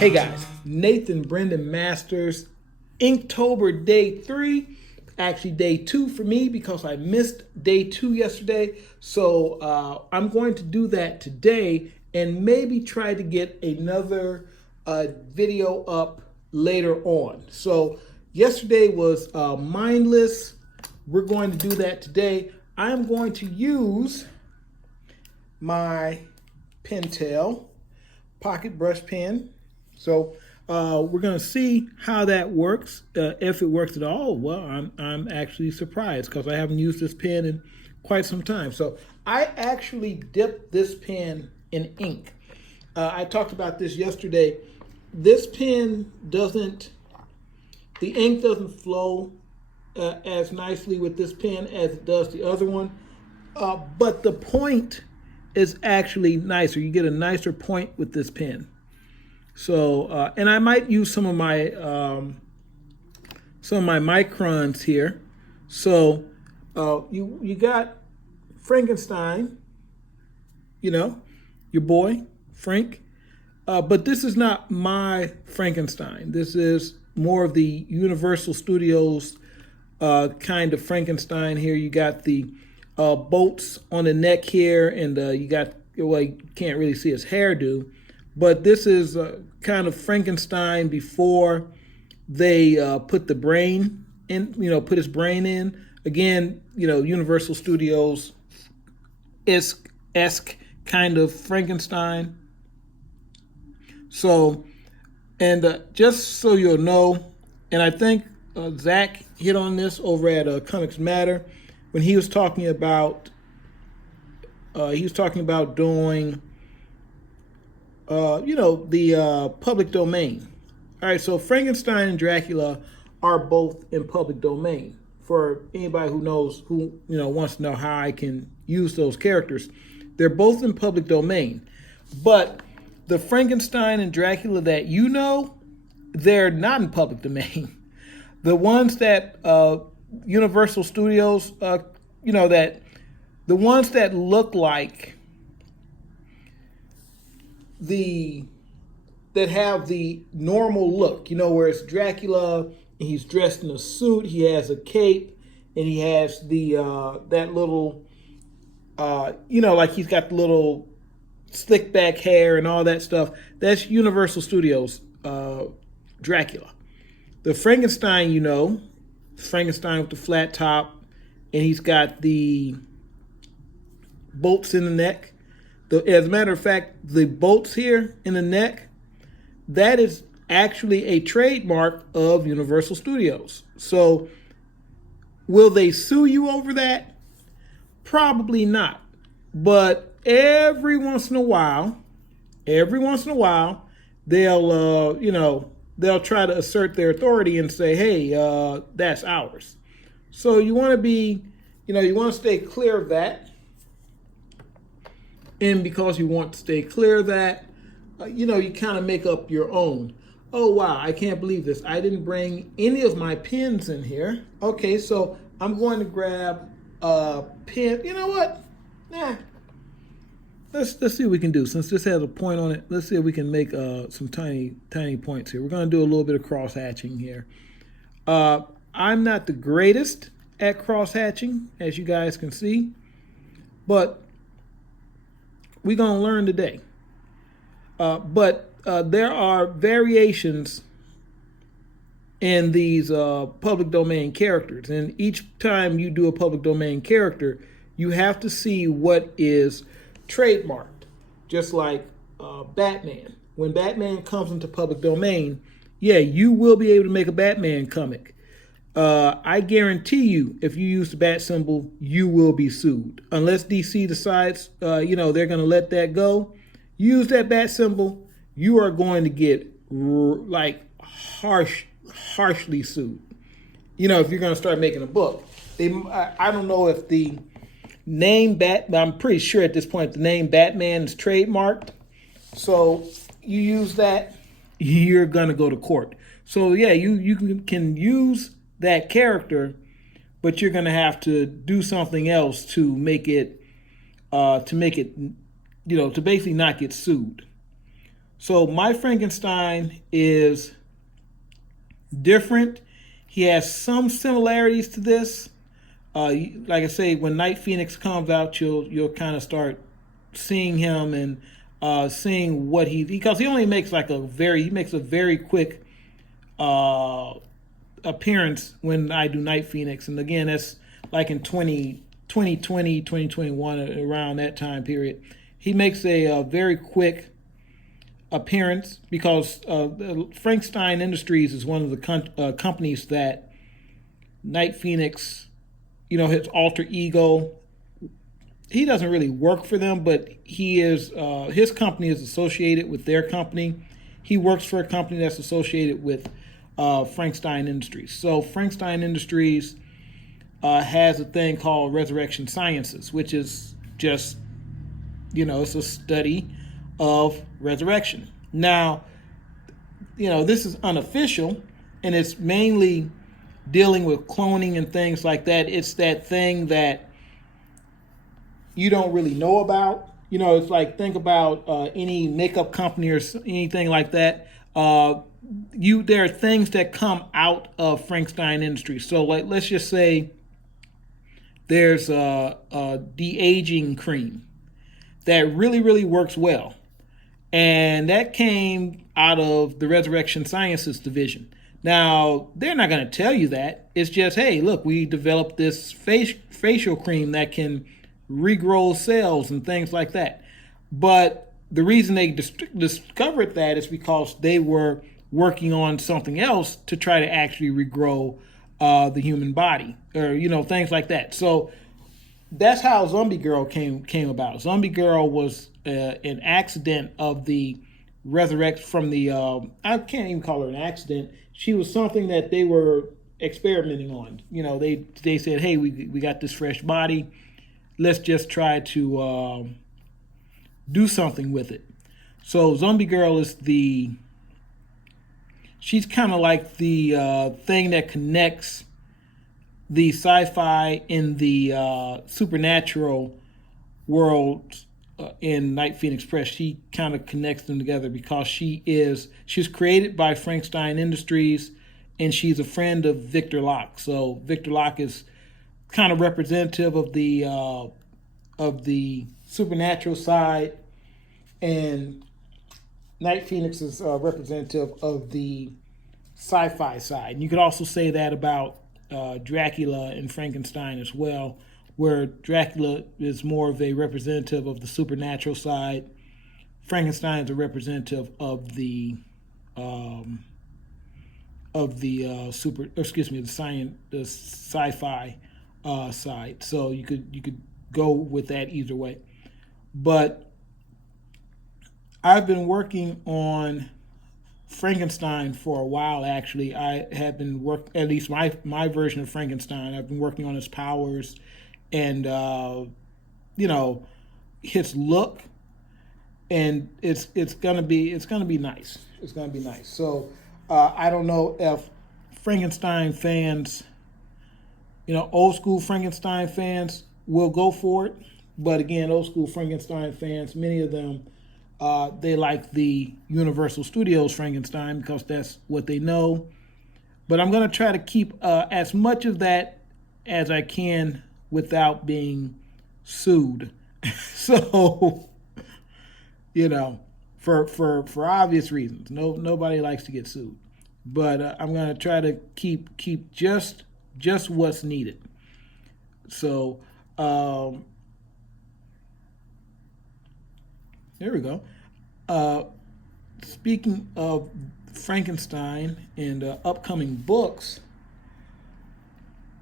Hey guys, Nathan Brendan Masters, Inktober day 3, actually day 2 for me because I missed day 2 yesterday. So I'm going to do that today and maybe try to get another video up later on. So yesterday was Mindless. We're going to do that today. I'm going to use my Pentel pocket brush pen. So we're going to see how that works, if it works at all. Well, I'm actually surprised because I haven't used this pen in quite some time. So I actually dipped this pen in ink. I talked about this yesterday. This pen the ink doesn't flow as nicely with this pen as it does the other one. But the point is actually nicer. You get a nicer point with this pen. So, and I might use some of my microns here. So, you got Frankenstein, your boy Frank, but this is not my Frankenstein. This is more of the Universal Studios kind of Frankenstein here. You got the bolts on the neck here, and you got, well, you can't really see his hairdo, but this is kind of Frankenstein before they put the brain in, put his brain in. Again, Universal Studios esque kind of Frankenstein. So, and just so you'll know, and I think Zach hit on this over at Comics Matter when he was talking about doing the public domain. All right, so Frankenstein and Dracula are both in public domain. For anybody who wants to know how I can use those characters, they're both in public domain. But the Frankenstein and Dracula that they're not in public domain. The ones that Universal Studios, the ones that look like that have the normal look, where it's Dracula and he's dressed in a suit, he has a cape, and he has the that little, like he's got the little slick back hair and all that stuff. That's Universal Studios Dracula. The Frankenstein, Frankenstein with the flat top, and he's got the bolts in the neck. As a matter of fact, the bolts here in the neck, that is actually a trademark of Universal Studios. So will they sue you over that? Probably not. But every once in a while, they'll try to assert their authority and say, hey, that's ours. So you want to be, you want to stay clear of that. And because you want to stay clear of that, you kind of make up your own. Oh, wow, I can't believe this. I didn't bring any of my pens in here. Okay, so I'm going to grab a pen. You know what? Let's see what we can do. Since this has a point on it, let's see if we can make some tiny points here. We're going to do a little bit of cross-hatching here. I'm not the greatest at cross-hatching, as you guys can see, but we're going to learn today. But there are variations in these public domain characters. And each time you do a public domain character, you have to see what is trademarked. Just like Batman. When Batman comes into public domain, yeah, you will be able to make a Batman comic. I guarantee you, if you use the bat symbol, you will be sued. Unless DC decides, they're going to let that go. Use that bat symbol, you are going to get harshly sued. If you're going to start making a book, I don't know if the name I'm pretty sure at this point the name Batman is trademarked. So you use that, you're going to go to court. So yeah, you can use that character, but you're going to have to do something else to make it, to basically not get sued. So My Frankenstein is different. He has some similarities to this. Like I say, when Night Phoenix comes out, you'll kind of start seeing him and seeing what because he only makes like he makes a very quick uh, appearance when I do Night Phoenix, and again that's like in 2020, 2021, around that time period. He makes a very quick appearance because Frankenstein Industries is one of the companies that Night Phoenix, his alter ego. He doesn't really work for them, but he is. His company is associated with their company. He works for a company that's associated with Frankenstein Industries. So Frankenstein Industries has a thing called Resurrection Sciences, which is just, it's a study of resurrection. Now, this is unofficial, and it's mainly dealing with cloning and things like that. It's that thing that you don't really know about. It's like, think about any makeup company or anything like that. There are things that come out of Frankenstein Industries. So, like, let's just say there's a de-aging cream that really, really works well, and that came out of the Resurrection Sciences division. Now, they're not going to tell you that. It's just, hey, look, we developed this facial cream that can regrow cells and things like that. But the reason they discovered that is because they were working on something else to try to actually regrow the human body, or things like that. So that's how Zombie Girl came about. Zombie Girl was an accident of the resurrect from the. I can't even call her an accident. She was something that they were experimenting on. They said, hey, we got this fresh body. Let's just try to do something with it. So Zombie Girl is she's kind of like the thing that connects the sci-fi and the supernatural world in Night Phoenix Press. She kind of connects them together because she's created by Frankenstein Industries, and she's a friend of Victor Locke. So Victor Locke is kind of representative of the supernatural side, and Night Phoenix is representative of the sci-fi side. And you could also say that about Dracula and Frankenstein as well, where Dracula is more of a representative of the supernatural side. Frankenstein is a representative of the the sci-fi side. So you could go with that either way. But I've been working on Frankenstein for a while. Actually, I have been at least my version of Frankenstein. I've been working on his powers and his look, and it's gonna be nice. It's gonna be nice. So I don't know if Frankenstein fans, old school Frankenstein fans will go for it. But again, old school Frankenstein fans, many of them, they like the Universal Studios Frankenstein because that's what they know. But I'm going to try to keep as much of that as I can without being sued. So, for obvious reasons, nobody likes to get sued. But I'm going to try to keep just what's needed. So, there we go. Speaking of Frankenstein and upcoming books,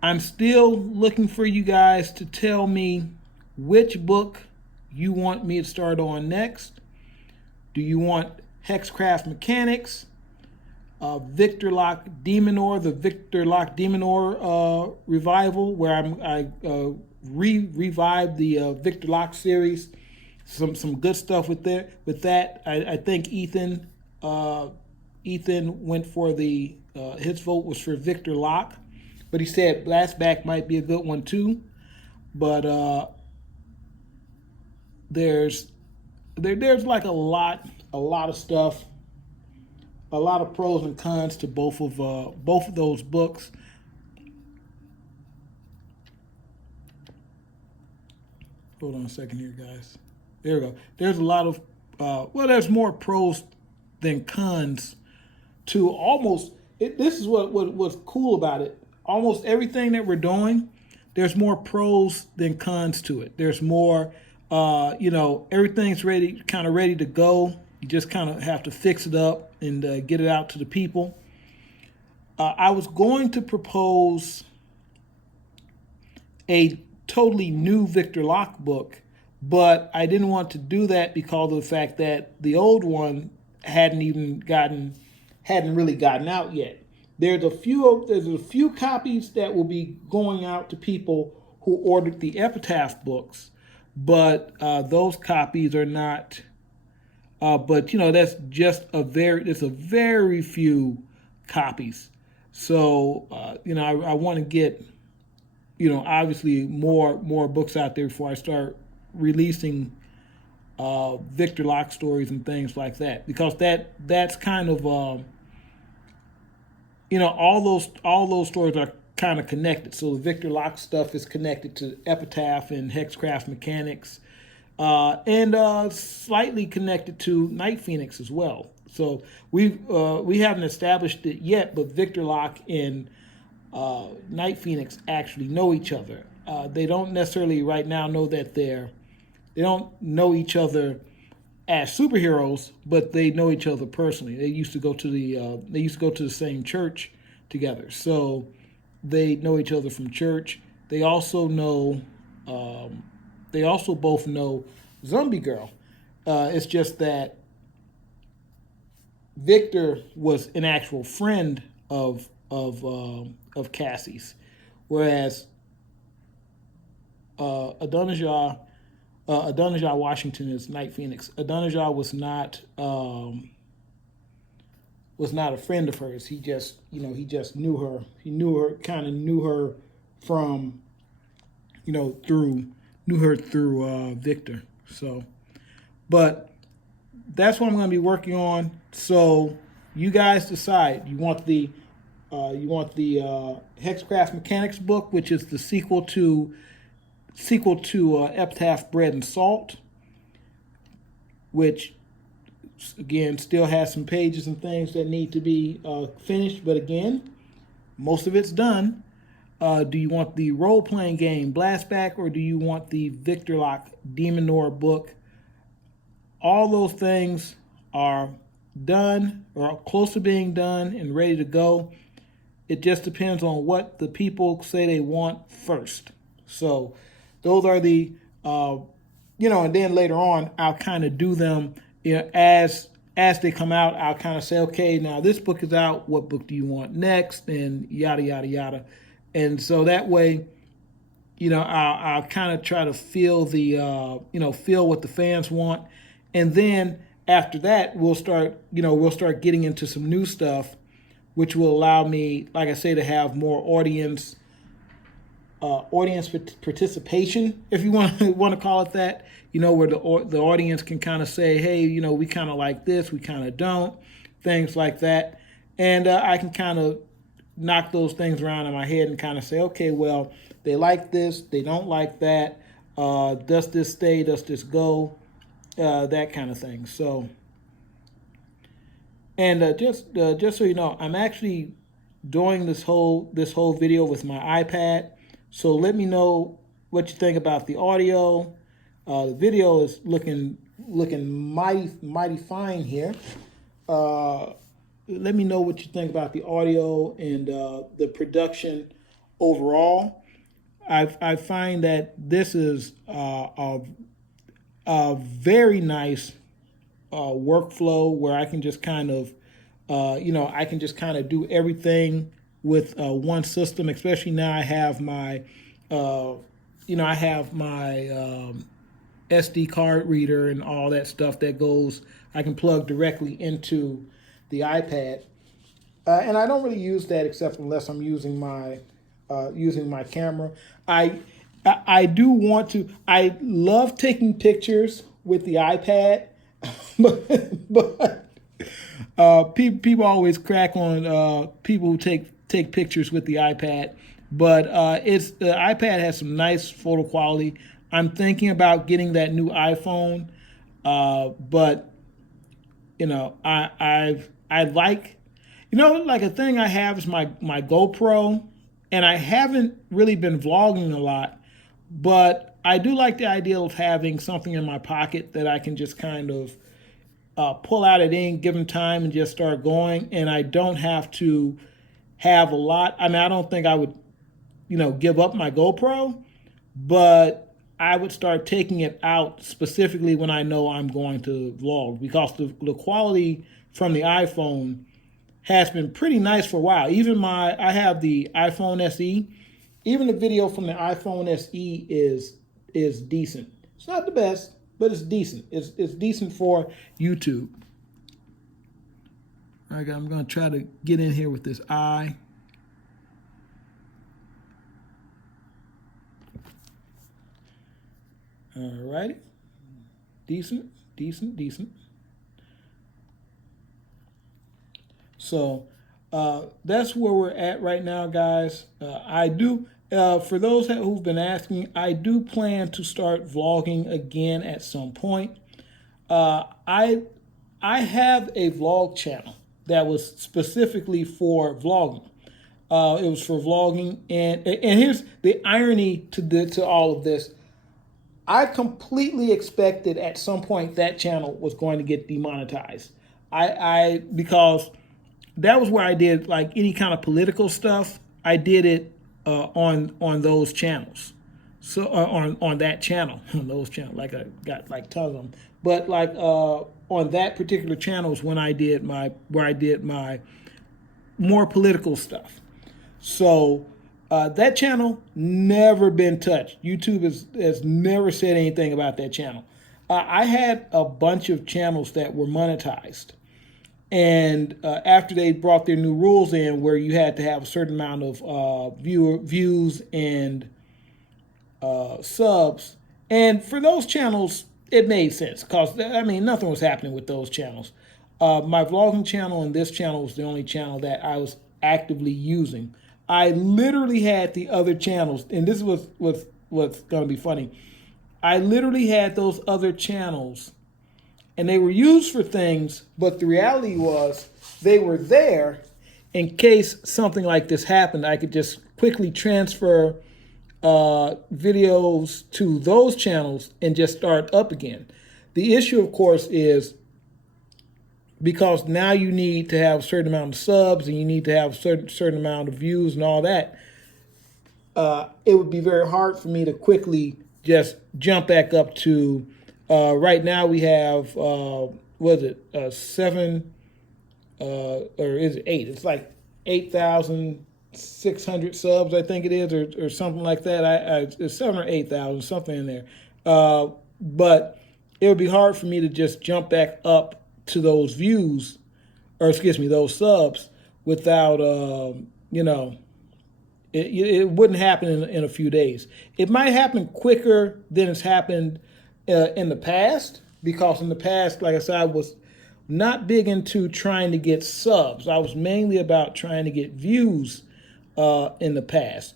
I'm still looking for you guys to tell me which book you want me to start on next. Do you want Hexcraft Mechanics, Victor Locke Demonor, the Victor Locke Demonor revival, where I revived the Victor Locke series? Some good stuff with that. I think Ethan went for his vote was for Victor Locke, but he said Blastback might be a good one too. But there's like a lot a lot of stuff, a lot of pros and cons to both of those books. Hold on a second here, guys. There we go. There's a lot of there's more pros than cons to almost. This is what's cool about it. Almost everything that we're doing, there's more pros than cons to it. There's more, everything's ready, kind of ready to go. You just kind of have to fix it up and get it out to the people. I was going to propose a totally new Victor Locke book, but I didn't want to do that because of the fact that the old one hadn't really gotten out yet. There's a few copies that will be going out to people who ordered the Epitaph books, but those copies are not. But that's just it's a very few copies. So I want to get obviously more books out there before I start releasing Victor Locke stories and things like that, because that's kind of all those stories are kind of connected. So the Victor Locke stuff is connected to Epitaph and Hexcraft Mechanics, and slightly connected to Night Phoenix as well. So we haven't established it yet, but Victor Locke and Night Phoenix actually know each other. They don't necessarily right now know that they don't know each other as superheroes, but they know each other personally. They used to go to the same church together, so they know each other from church. They also know. They also both know Zombie Girl. It's just that Victor was an actual friend of Cassie's, whereas Adonijah Washington is Night Phoenix. Adonijah was not a friend of hers. He just knew her. He kind of knew her from through Victor. So, but that's what I'm going to be working on. So you guys decide. You want the Hexcraft Mechanics book, which is the sequel to Epitaph Bread and Salt, which again still has some pages and things that need to be finished, but again, most of it's done. Do you want the role-playing game Blastback, or do you want the Victor Locke Demonor book? All those things are done or close to being done and ready to go. It just depends on what the people say they want first. So those are the, and then later on, I'll kind of do them as they come out. I'll kind of say, okay, now this book is out. What book do you want next? And yada, yada, yada. And so that way, I'll kind of try to feel what the fans want. And then after that, we'll start getting into some new stuff, which will allow me, like I say, to have more audience participation, if you want to call it that. Where the audience can kind of say, hey, we kind of like this, we kind of don't, things like that, and I can kind of knock those things around in my head and kind of say, okay, well, they like this, they don't like that. Does this stay? Does this go? That kind of thing. So, and just so you know, I'm actually doing this whole video with my iPad. So let me know what you think about the audio. The video is looking mighty fine here. Let me know what you think about the audio and the production overall. I find that this is a very nice workflow where I can just kind of do everything with one system. Especially now, I have my SD card reader and all that stuff that goes. I can plug directly into the iPad, and I don't really use that except unless I'm using my camera. I do want to. I love taking pictures with the iPad. but people always crack on people who take pictures with the iPad. But it's the iPad has some nice photo quality. I'm thinking about getting that new iPhone, but I like, like a thing I have is my GoPro, and I haven't really been vlogging a lot, but I do like the idea of having something in my pocket that I can just kind of pull out at any given time and just start going, and I don't have to have a lot. I mean, I don't think I would, give up my GoPro, but I would start taking it out specifically when I know I'm going to vlog, because the quality from the iPhone has been pretty nice for a while. I have the iPhone SE. Even the video from the iPhone SE is decent. It's not the best, but it's decent. It's decent for YouTube. All right, I'm going to try to get in here with this eye. All righty. Decent, decent, decent. So that's where we're at right now, guys. I do, for those who've been asking, I do plan to start vlogging again at some point. I have a vlog channel that was specifically for vlogging. It was for vlogging, and here's the irony to all of this. I completely expected at some point that channel was going to get demonetized. Because that was where I did like any kind of political stuff. I did it on those channels. So on that channel, on those channels, like I got like tons of them. But like on that particular channel is when I did where I did my more political stuff. So that channel never been touched. YouTube has never said anything about that channel. I had a bunch of channels that were monetized. And after they brought their new rules in where you had to have a certain amount of views and subs, and for those channels, it made sense because, I mean, nothing was happening with those channels. My vlogging channel and this channel was the only channel that I was actively using. I literally had the other channels, and this was what's going to be funny. I literally had those other channels, and they were used for things, but the reality was they were there in case something like this happened. I could just quickly transfer videos to those channels and just start up again. The issue, of course, is because now you need to have a certain amount of subs and you need to have a certain amount of views and all that. It would be very hard for me to quickly just jump back up to. Right now we have what is it, 7 or is it 8? It's like 8,600 subs, I think it is, or something like that. It's 7 or 8,000, something in there. But it would be hard for me to just jump back up to those views, or excuse me, those subs without, it wouldn't happen in a few days. It might happen quicker than it's happened in the past, because in the past, like I said, I was not big into trying to get subs. I was mainly about trying to get views in the past.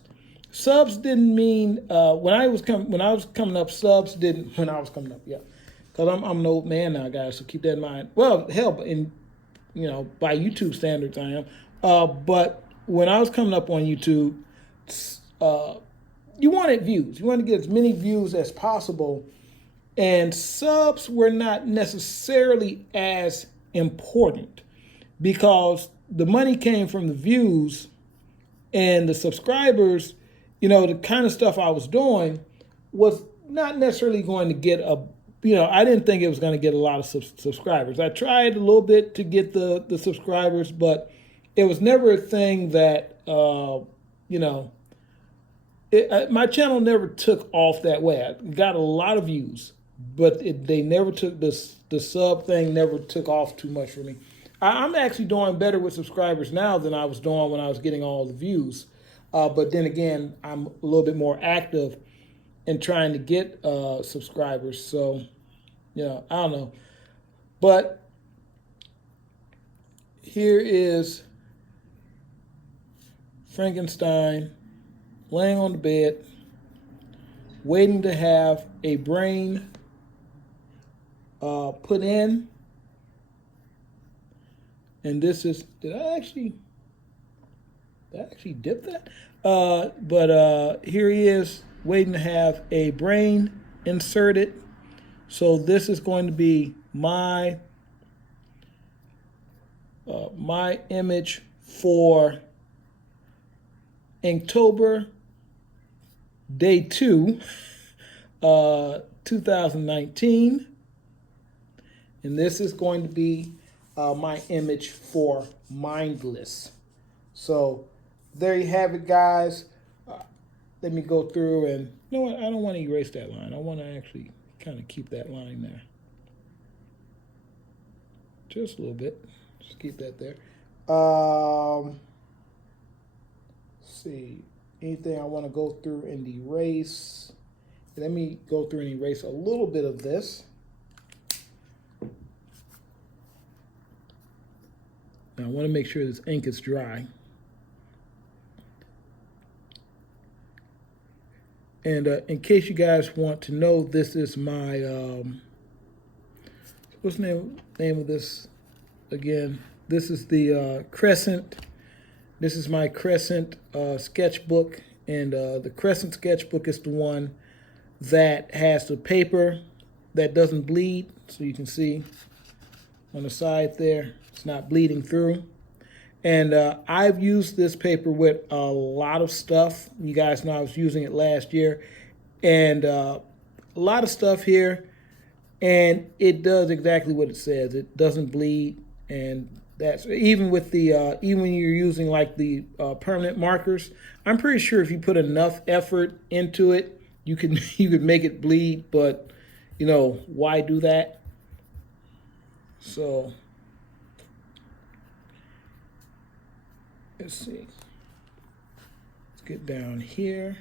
Subs didn't mean when I was coming up. Subs didn't when I was coming up. Yeah, because I'm an old man now, guys. So keep that in mind. Well, hell, by YouTube standards, I am. But when I was coming up on YouTube, you wanted views. You wanted to get as many views as possible. And subs were not necessarily as important because the money came from the views and the subscribers. The kind of stuff I was doing was not necessarily going to get I didn't think it was going to get a lot of subscribers. I tried a little bit to get the subscribers, but it was never a thing that, my channel never took off that way. I got a lot of views, but they never took the sub thing never took off too much for me. I'm actually doing better with subscribers now than I was doing when I was getting all the views. But then again, I'm a little bit more active in trying to get subscribers. So, I don't know. But here is Frankenstein laying on the bed, waiting to have a brain put in. And this is, did I actually dip that? But here he is waiting to have a brain inserted. So this is going to be my my image for Inktober day 2, 2019. And this is going to be my image for Mindless. So there you have it, guys. Let me go through and, you know what, I don't want to erase that line. I want to actually kind of keep that line there. Just a little bit. Just keep that there. Let's see. Anything I want to go through and erase. Let me go through and erase a little bit of this. Now I want to make sure this ink is dry. And in case you guys want to know, this is my, what's the name of this again? This is the Crescent. This is my Crescent sketchbook. And the Crescent sketchbook is the one that has the paper that doesn't bleed. So you can see on the side there, it's not bleeding through. And I've used this paper with a lot of stuff. You guys know I was using it last year. And a lot of stuff here. And it does exactly what it says. It doesn't bleed. And that's even with the, even when you're using like the permanent markers, I'm pretty sure if you put enough effort into it, you could make it bleed. But, you know, why do that? So let's see. Let's get down here.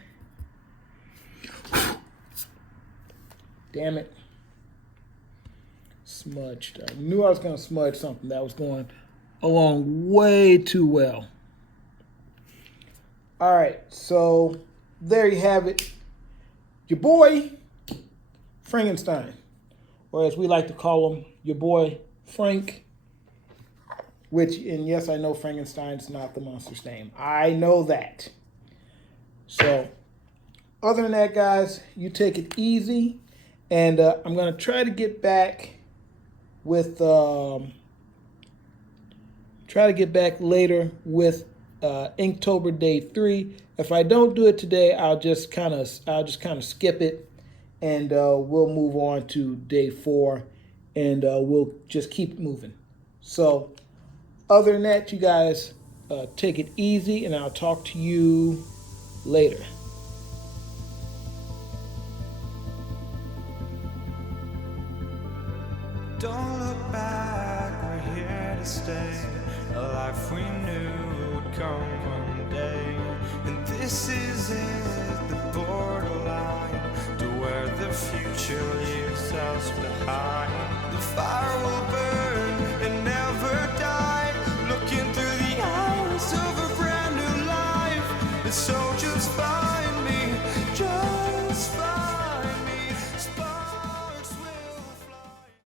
Damn it. Smudged. I knew I was going to smudge something that was going along way too well. All right, so there you have it. Your boy, Frankenstein, or as we like to call him, your boy, Frank. Which, and yes, I know Frankenstein's not the monster's name. I know that. So, other than that, guys, you take it easy. And I'm going to try to get back with, later with Inktober day 3. If I don't do it today, I'll just kind of skip it. And we'll move on to day 4. And we'll just keep moving. So, other than that, you guys take it easy, and I'll talk to you later. Don't look back, we're here to stay. A life we knew would come one day. And this is it, the borderline to where the future leaves us behind. The fire will burn and never die, looking through the eyes of a brand new life. And so just follow